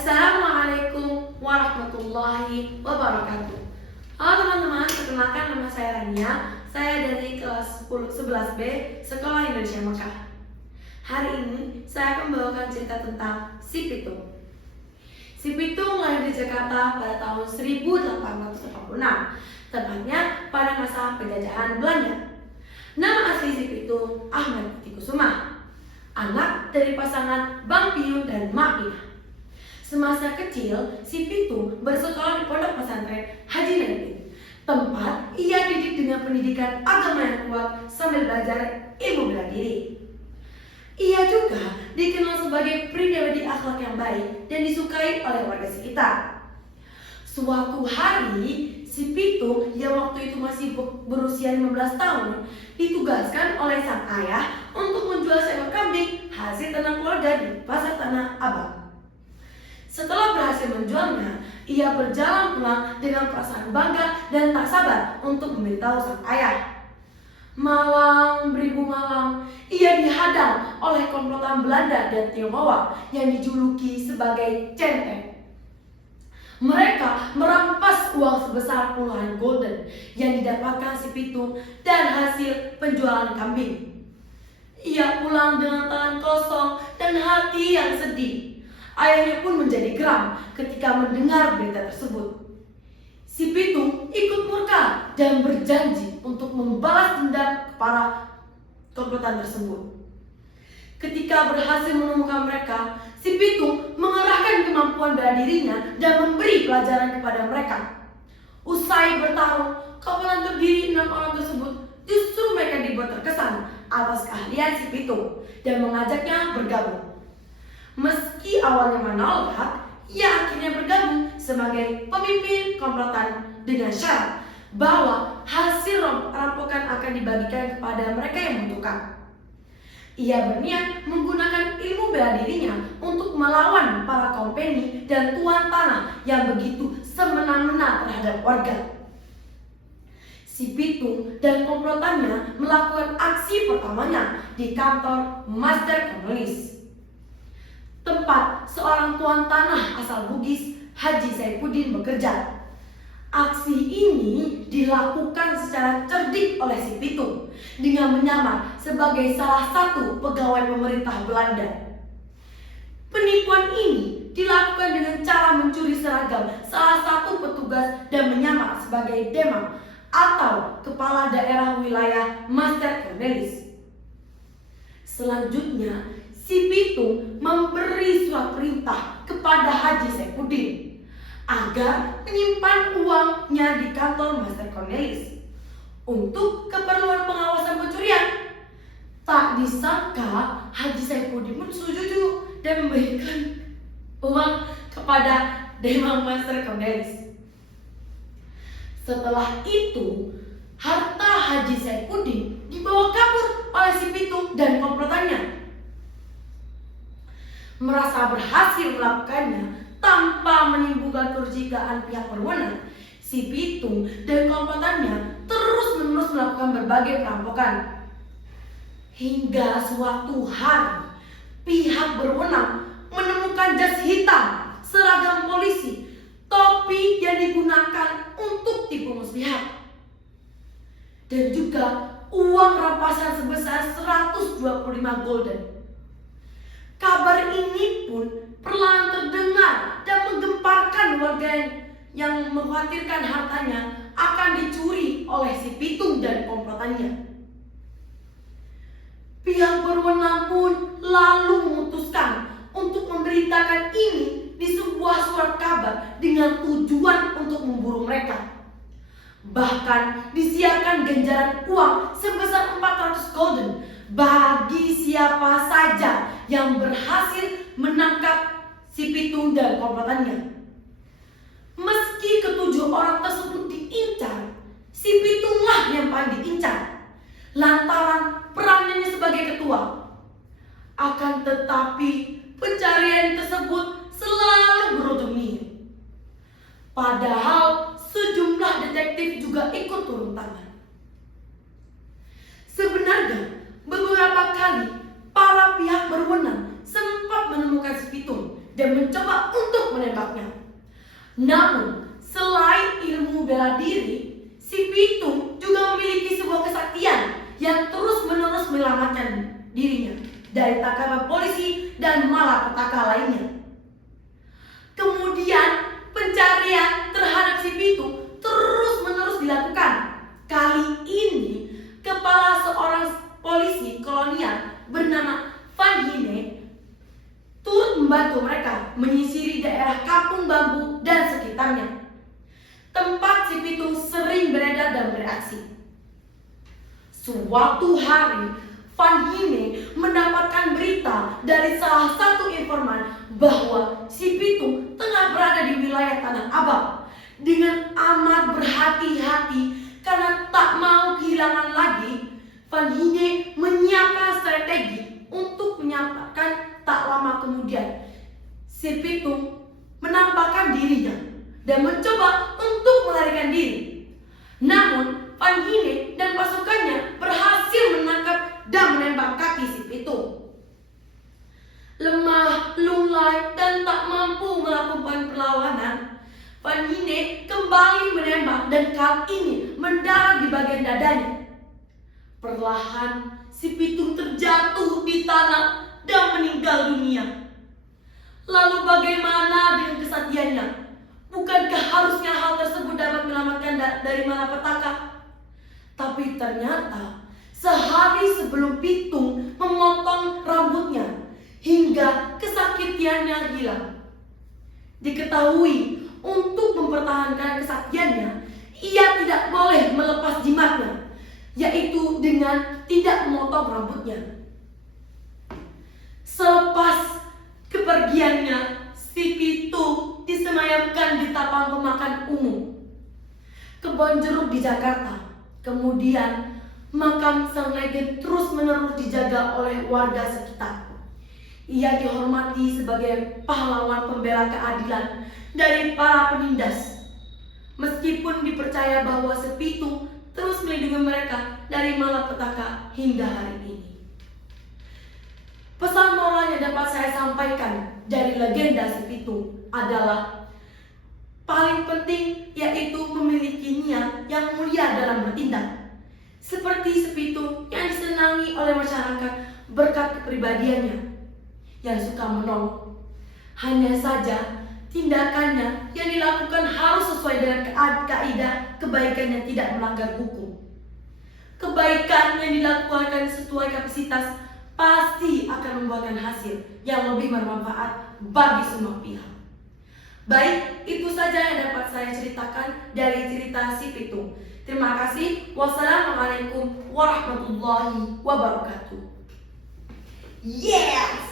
Assalamualaikum warahmatullahi wabarakatuh. Halo teman-teman, perkenalkan nama saya Rania. Saya dari kelas 11B Sekolah Indonesia Mekah. Hari ini saya akan membawakan cerita tentang Si Pitung. Si Pitung lahir di Jakarta pada tahun 1886, tepatnya pada masa penjajahan Belanda. Nama asli Si Pitung Ahmad Putih Kusuma, anak dari pasangan Bang Piun dan Mak Inah. Semasa kecil, Si Pitung bersekolah di Pondok Pesantren Haji Naim, tempat ia didik dengan pendidikan agama yang kuat sambil belajar ilmu bela diri. Ia juga dikenal sebagai pribadi akhlak yang baik dan disukai oleh warga sekitar. Suatu hari, Si Pitung yang waktu itu masih berusia 15 tahun ditugaskan oleh sang ayah untuk menjual seekor kambing hasil ternak keluarga di pasar Tanah Abang. Setelah berhasil menjualnya, ia berjalan pulang dengan perasaan bangga dan tak sabar untuk memberitahu sang ayah. Malang beribu malang, ia dihadang oleh komplotan Belanda dan Tionghoa yang dijuluki sebagai centeng. Mereka merampas uang sebesar puluhan gulden yang didapatkan Si Pitung dan hasil penjualan kambing. Ia pulang dengan tangan kosong dan hati yang sedih. Ayahnya pun menjadi geram ketika mendengar berita tersebut. Si Pitung ikut murka dan berjanji untuk membalas dendam kepada komplotan tersebut. Ketika berhasil menemukan mereka, Si Pitung mengerahkan kemampuan bela dirinya dan memberi pelajaran kepada mereka. Usai bertarung, kawanan terdiri 6 orang tersebut justru mereka dibuat terkesan atas keahlian Si Pitung dan mengajaknya bergabung. Meski awalnya menolak, ia akhirnya bergabung sebagai pemimpin komplotan dengan syarat bahwa hasil rampokan akan dibagikan kepada mereka yang membutuhkan. Ia berniat menggunakan ilmu bela dirinya untuk melawan para kompeni dan tuan tanah yang begitu semena-mena terhadap warga. Si Pitung dan komplotannya melakukan aksi pertamanya di kantor Master Komunis, tempat seorang tuan tanah asal Bugis, Haji Saifuddin, bekerja. Aksi ini dilakukan secara cerdik oleh Si Pitung dengan menyamar sebagai salah satu pegawai pemerintah Belanda. Penipuan ini dilakukan dengan cara mencuri seragam salah satu petugas dan menyamar sebagai demam atau kepala daerah wilayah Master Cornelis. Selanjutnya, Si Pitung memberi surat perintah kepada Haji Saifuddin agar menyimpan uangnya di kantor Master Cornelis untuk keperluan pengawasan pencurian. Tak disangka Haji Saifuddin pun setuju dan memberikan uang kepada Demam Master Cornelis. Setelah itu, harta Haji Saifuddin dibawa kabur oleh Si Pitung dan komplotannya. Merasa berhasil melakukannya tanpa menimbulkan kerugian pihak berwenang, Si Pitung dan komplotannya terus-menerus melakukan berbagai perampokan. Hingga suatu hari, pihak berwenang menemukan jas hitam, seragam polisi, topi yang digunakan untuk tipu muslihat, dan juga uang rampasan sebesar 125 gulden. Kabar ini pun perlahan terdengar dan menggemparkan warga yang mengkhawatirkan hartanya akan dicuri oleh Si Pitung dan komplotannya. Pihak berwenang pun lalu memutuskan untuk memberitakan ini di sebuah surat kabar dengan tujuan untuk memburu mereka. Bahkan disiapkan ganjaran uang sebesar 400 gulden bagi siapa saja yang berhasil menangkap Si Pitung dan komplotannya. Meski ketujuh orang tersebut diincar, Si Pitunglah yang paling diincar lantaran perannya sebagai ketua. Akan tetapi pencarian tersebut selalu berujung nihil. Padahal sejumlah detektif juga ikut turun tangan. Sebenarnya beberapa kali para pihak berwenang sempat menemukan Si Pitung dan mencoba untuk menembaknya. Namun, selain ilmu bela diri, si Pitung juga memiliki sebuah kesaktian yang terus-menerus menyelamatkan dirinya dari tangkapan polisi dan malapetaka lainnya. Kemudian, pencarian terhadap si Pitung terus-menerus dilakukan. Kali ini, kepala seorang polisi kolonial bernama Van Hine turut membantu mereka menyisiri daerah Kampung Bambu dan sekitarnya, tempat si Pitung sering beredar dan beraksi. Suatu hari, Van Hine mendapatkan berita dari salah satu informan bahwa si Pitung tengah berada di wilayah Tanah Abang. Dengan amat berhati-hati karena tak mau kehilangan lagi, Van Hine menyiapkan strategi untuk menyampaikan. Tak lama kemudian, si Pitung menampakkan dirinya dan mencoba untuk melarikan diri. Namun, Van Hine dan pasukannya berhasil menangkap dan menembak kaki si Pitung. Lemah, lunglai, dan tak mampu melakukan perlawanan, Van Hine kembali menembak dan kali ini mendarat di bagian dadanya. Perlahan, si Pitung terjatuh di tanah dan meninggal dunia. Lalu bagaimana dengan kesaktiannya? Bukankah harusnya hal tersebut dapat menyelamatkan dari malapetaka? Tapi ternyata sehari sebelum Pitung memotong rambutnya hingga kesaktiannya hilang, diketahui untuk mempertahankan kesaktiannya, ia tidak boleh melepas jimatnya, yaitu dengan tidak memotong rambutnya. Selepas kepergiannya, si Pitung disemayamkan di tapang pemakaman umum Kebon Jeruk di Jakarta. Kemudian, makam sang legend terus-menerus dijaga oleh warga sekitar. Ia dihormati sebagai pahlawan pembela keadilan dari para penindas. Meskipun dipercaya bahwa si Pitung terus melindungi mereka dari malapetaka hingga hari ini. Pesan moral yang dapat saya sampaikan dari legenda si Pitung adalah paling penting yaitu memiliki niat yang mulia dalam bertindak. Seperti si Pitung yang disenangi oleh masyarakat berkat kepribadiannya yang suka menolong. Hanya saja tindakannya yang dilakukan harus sesuai dengan kaidah kebaikan yang tidak melanggar hukum. Kebaikan yang dilakukan sesuai kapasitas pasti akan membuahkan hasil yang lebih bermanfaat bagi semua pihak. Baik, itu saja yang dapat saya ceritakan dari cerita si Pitung. Terima kasih. Wassalamualaikum warahmatullahi wabarakatuh. Yes!